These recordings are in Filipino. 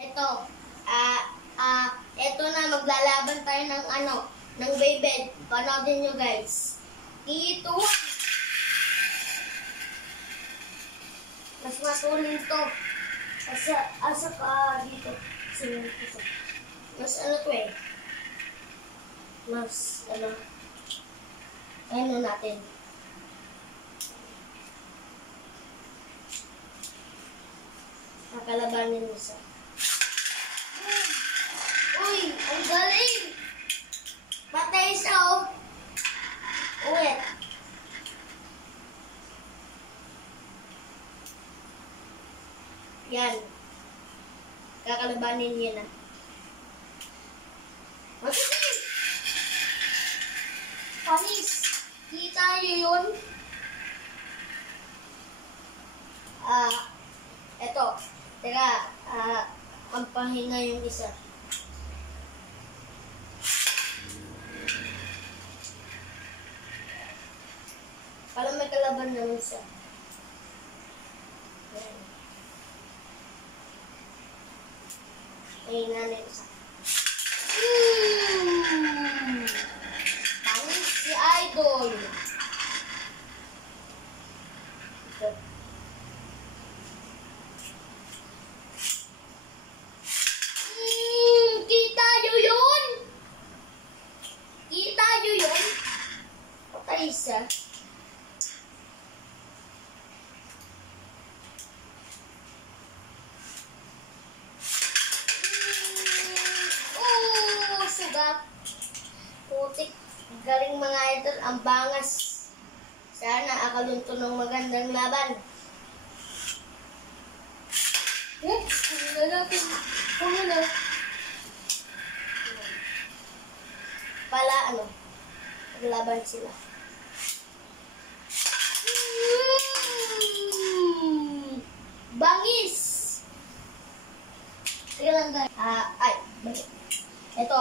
Ito. Ito na, maglalaban tayo ng ng Beyblade. Panoodin nyo guys. Ito. Mas matulin to. Asa ka dito. Mas to eh. Mas natin. Nakalabanin mo sa. Uy, ang galing! Patay siya oh. Uwit. Yan. Kakalabanin niya na. Panis! Kita nyo yun? Eto. Teka, ang pahinga yung isa. Parang may kalaban na isa. Ayan. Ayun na isa. Pangit si Idol. Ito. Kita nyo yun? Kita nyo yun? Patay isa. Putik, galing mga idol, ang bangas. Sana akalunto ng magandang laban. Pala maglaban sila. Bangis! Sige lang guys. Ito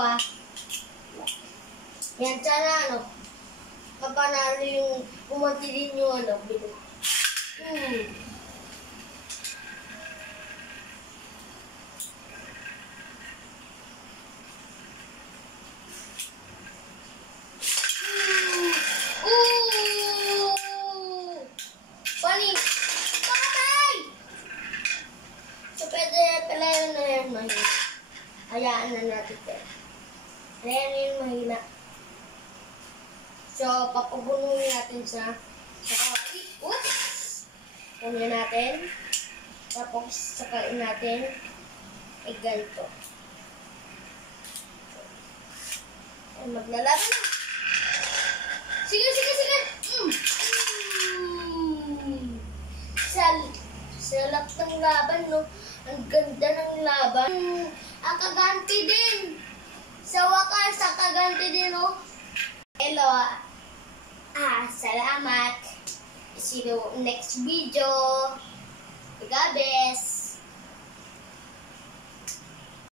yan, sana mapanalo yung pumunti din yung bilo. Funny! Patay! So, pwede pala yun na yan mahina. Hayaan na natin ito. Ayan yung mahina. So, papabunuhin natin sa kawali. Oops! Kunin natin. Tapos, sakain natin. Ay, ganito. Ay, maglalaban na. Sige! Salap ng laban, no? Ang ganda ng laban. Ang kaganti din. Sa wakas, ang kaganti din, no? Hello. Salamat. See you next video. God bless.